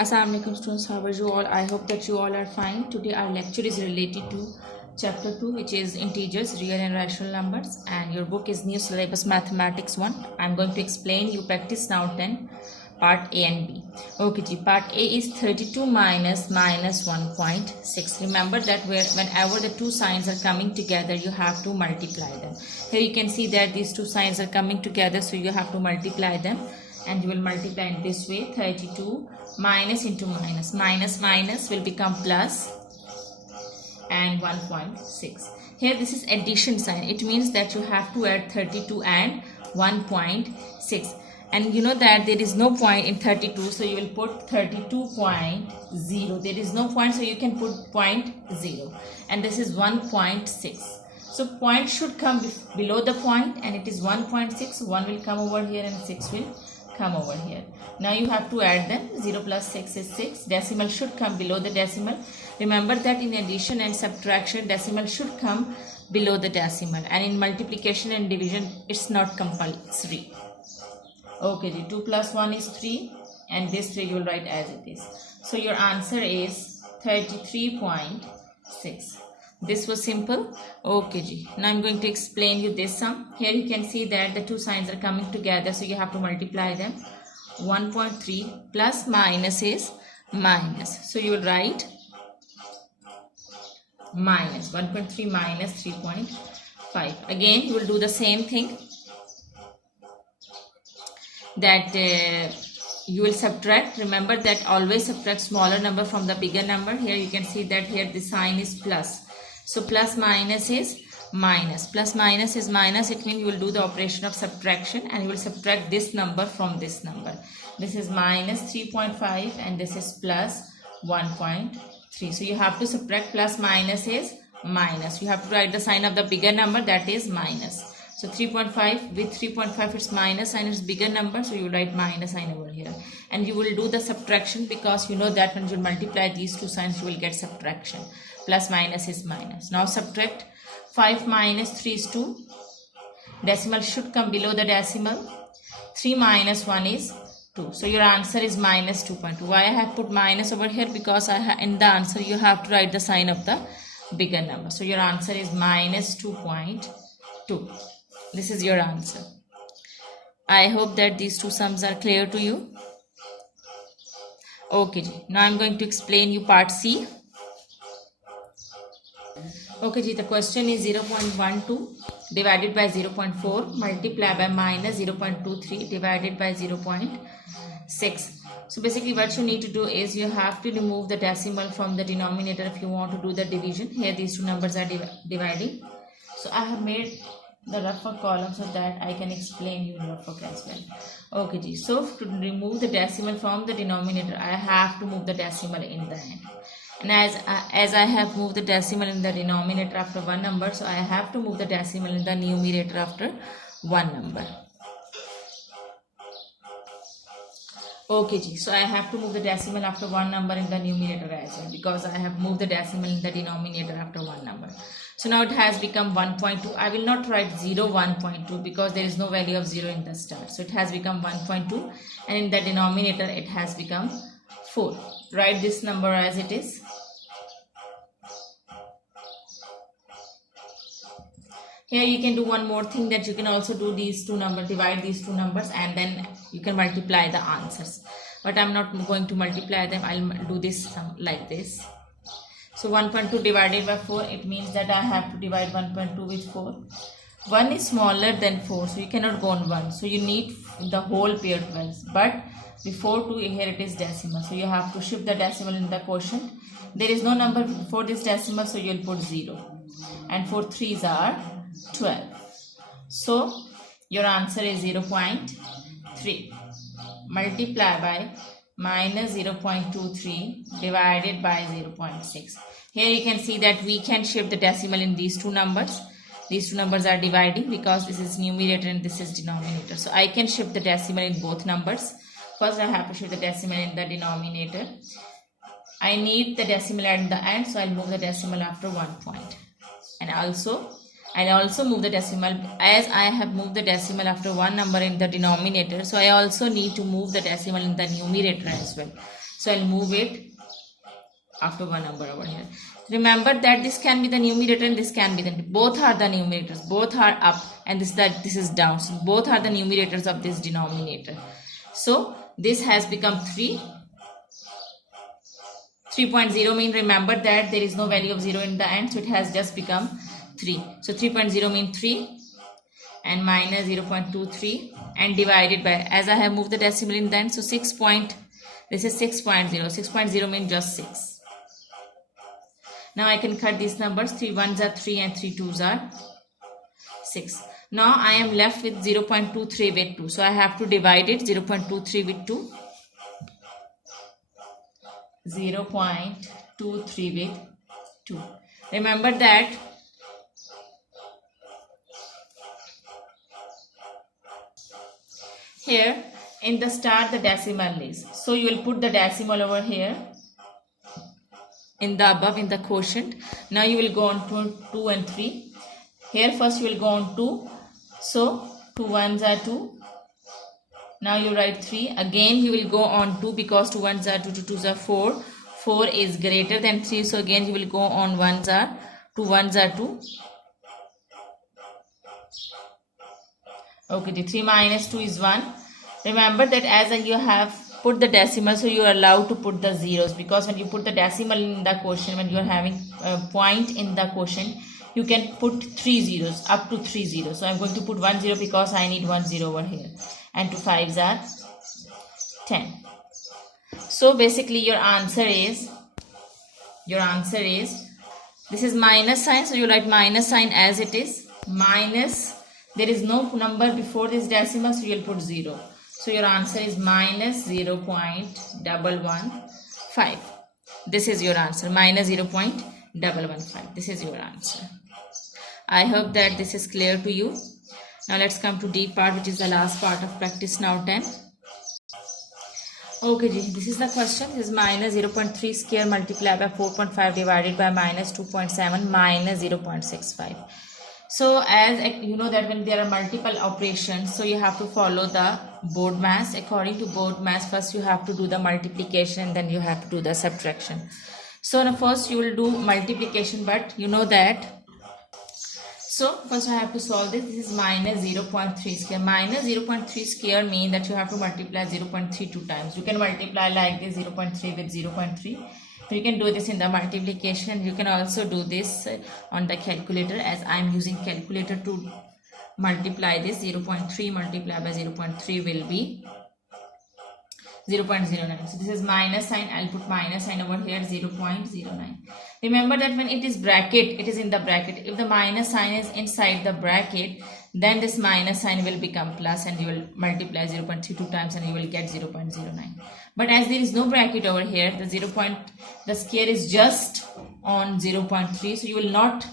Assalamu alaikum students, how are you all? I hope that you all are fine. Today our lecture is related to chapter 2, which is integers, real and rational numbers, and your book is New Syllabus Mathematics 1. I'm going to explain you practice now 10 part A and B. Okay ji, part A is 32 minus 1.6. Remember that whenever the two signs are coming together, you have to multiply them. Here you can see that these two signs are coming together, so you have to multiply them, and you will multiply in this way. 32 minus into minus, minus will become plus, and 1.6. Here this is addition sign. It means that you have to add 32 and 1.6, and you know that there is no point in 32, so you will put 32.0. There is no point, so you can put 0.0, and this is 1.6. So point should come below the point, and it is 1.6. 1 will come over here and 6 will come over here. Now you have to add them. 0 plus 6 is 6. Decimal should come below the decimal. Remember that in addition and subtraction, decimal should come below the decimal, and in multiplication and division it's not compulsory. Okay, the 2 plus 1 is 3, and this 3 you will write as it is. So your answer is 33.6. This was simple. Okay ji. Now I'm going to explain you this sum. Here you can see that the two signs are coming together, so you have to multiply them. 1.3 plus minus is minus, so you will write minus 1.3 minus 3.5. Again you will do the same thing, that you will subtract. Remember that always subtract smaller number from the bigger number. Here you can see that here the sign is plus, so plus minus is minus, plus minus is minus. It means you will do the operation of subtraction, and you will subtract this number from this number. This is minus 3.5 and this is plus 1.3. So you have to subtract. Plus minus is minus. You have to write the sign of the bigger number, that is minus. So 3.5, with 3.5 it's minus and it's bigger number, so you write minus sign over here, and you will do the subtraction, because you know that when you multiply these two signs you will get subtraction. Plus minus is minus. Now subtract. 5 minus 3 is 2. Decimal should come below the decimal. 3 minus 1 is 2. So your answer is minus 2.2. Why I have put minus over here? Because in the answer you have to write the sign of the bigger number. So your answer is minus 2.2. This is your answer. I hope that these two sums are clear to you. Okay ji. Now I am going to explain you part C. Okay ji, the question is 0.12 divided by 0.4 multiplied by minus 0.23 divided by 0.6. So basically what you need to do is you have to remove the decimal from the denominator if you want to do the division. Here these two numbers are dividing. So I have made the rougher column so that I can explain you in rougher as well. Okay ji, so to remove the decimal from the denominator, I have to move the decimal in the end. And as I have moved the decimal in the denominator after one number, so I have to move the decimal in the numerator after one number. Okay ji, so I have to move the decimal after one number in the numerator as well, because I have moved the decimal in the denominator after one number. So now it has become 1.2. I will not write 0 1.2 because there is no value of 0 in the start. So it has become 1.2, and in the denominator it has become 4. Write this number as it is. Here you can do one more thing, that you can also do these two numbers, divide these two numbers, and then you can multiply the answers. But I'm not going to multiply them. I'll do this like this. So 1.2 divided by 4, it means that I have to divide 1.2 with 4. 1 is smaller than 4, so you cannot go on 1. So you need the whole pair 12. But before 2, here it is decimal. So you have to shift the decimal in the quotient. There is no number for this decimal, so you will put 0. And 4 3s are 12. So your answer is 0.3. Multiply by minus 0.23 divided by 0.6. Here you can see that we can shift the decimal in these two numbers. These two numbers are dividing because this is numerator and this is denominator. So I can shift the decimal in both numbers. First I have to shift the decimal in the denominator. I need the decimal at the end, so I'll move the decimal after 1 point. And I'll also move the decimal, as I have moved the decimal after one number in the denominator, so I also need to move the decimal in the numerator as well. So I'll move it after one number over here. Remember that this can be the numerator and this can be the, both are the numerators, both are up, and this is down. So both are the numerators of this denominator. So this has become 3. 3.0 mean, remember that there is no value of 0 in the end, so it has just become 3. So 3.0 mean 3 and minus 0.23 and divided by, as I have moved the decimal in the end, so this is 6.0. 6.0 means just 6. Now I can cut these numbers. 3 1s are 3 and 3 2s are 6. Now I am left with 0.23 with 2. So I have to divide it. 0.23 with 2. 0.23 with 2. Remember that here in the start the decimal is. So you will put the decimal over here in the above in the quotient. Now you will go on to 2 and 3. Here first you will go on 2. So 2 1s are 2. Now you write 3. Again you will go on 2 because 2 1s are 2, 2 2s are 4. 4 is greater than 3. So again you will go on 1s are 2 1s are 2. Okay, the 3 minus 2 is 1. Remember that as you have put the decimal, so you are allowed to put the zeros, because when you put the decimal in the quotient, when you are having a point in the quotient, you can put 3 zeros, up to 3 zeros. So I am going to put 1 0 because I need 1 0 over here. And 2 5s are 10. So basically your answer is, this is minus sign. So you write minus sign as it is. Minus, there is no number before this decimal, so you will put 0. So your answer is minus 0.115. This is your answer, minus 0.115. This is your answer. I hope that this is clear to you. Now let's come to D part, which is the last part of practice now 10. Okay, this is the question. This is minus 0.3 square multiplied by 4.5 divided by minus 2.7 minus 0.65. So as you know that when there are multiple operations, so you have to follow the BODMAS. According to BODMAS, first you have to do the multiplication and then you have to do the subtraction. So now first you will do multiplication, but you know that. So first I have to solve this. This is minus 0.3 square. Minus 0.3 square means that you have to multiply 0.3 2 times. You can multiply like this, 0.3 with 0.3. You can do this in the multiplication. You can also do this on the calculator, as I am using calculator to multiply this. 0.3 multiplied by 0.3 will be 0.09. So this is minus sign. I'll put minus sign over here, 0.09. Remember that when it is bracket, it is in the bracket. If the minus sign is inside the bracket, then this minus sign will become plus and you will multiply 0.32 times and you will get 0.09. But as there is no bracket over here, the square is just on 0.3, so you will not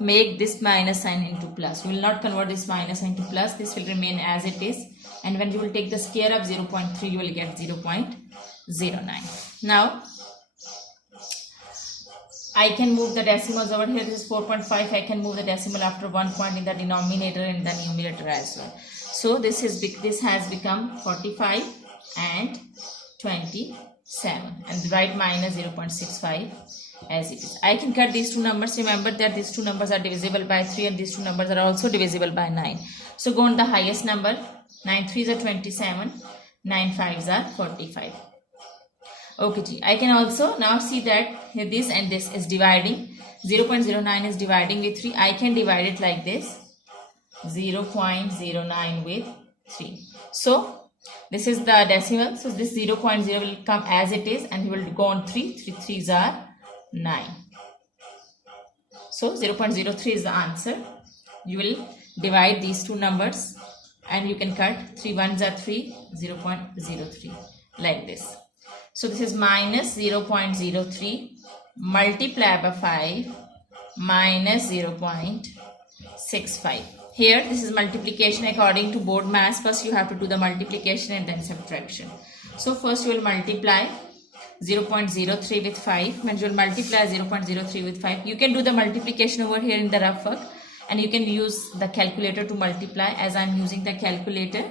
make this minus sign into plus. You will not convert this minus sign to plus. This will remain as it is, and when you will take the square of 0.3, you will get 0.09. Now I can move the decimals over here. This is 4.5. I can move the decimal after 1 point in the denominator and the numerator as well. So this has become 45 and 27, and write minus 0.65 as it is. I can cut these two numbers. Remember that these two numbers are divisible by 3 and these two numbers are also divisible by 9. So go on the highest number. 9 3s are 27, 9 5s are 45. Okay, I can also now see that here this and this is dividing. 0.09 is dividing with 3. I can divide it like this, 0.09 with 3. So this is the decimal. So this 0.0 will come as it is and you will go on 3. 3 3s are 9. So 0.03 is the answer. You will divide these two numbers and you can cut. 3 1s are 3, 0.03 like this. So this is minus 0.03 multiplied by 5 minus 0.65. Here this is multiplication according to BODMAS. First you have to do the multiplication and then subtraction. So first you will multiply 0.03 with 5. When you will multiply 0.03 with 5, you can do the multiplication over here in the rough work, and you can use the calculator to multiply. As I am using the calculator,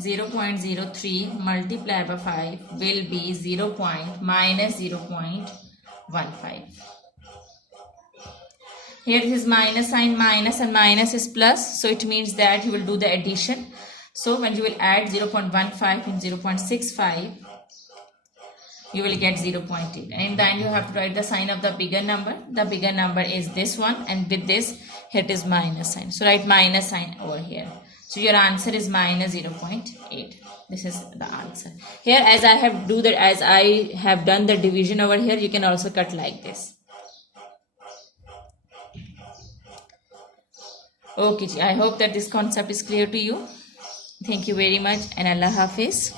0.03 multiplied by 5 will be 0.15. Here this is minus sign, minus and minus is plus, so it means that you will do the addition. So when you will add 0.15 and 0.65, you will get 0.8, and then you have to write the sign of the bigger number. The bigger number is this one, and with this here it is minus sign, so write minus sign over here. So your answer is minus 0.8. This is the answer. Here, as I have done the division over here, you can also cut like this. Okay, I hope that this concept is clear to you. Thank you very much, and Allah Hafiz.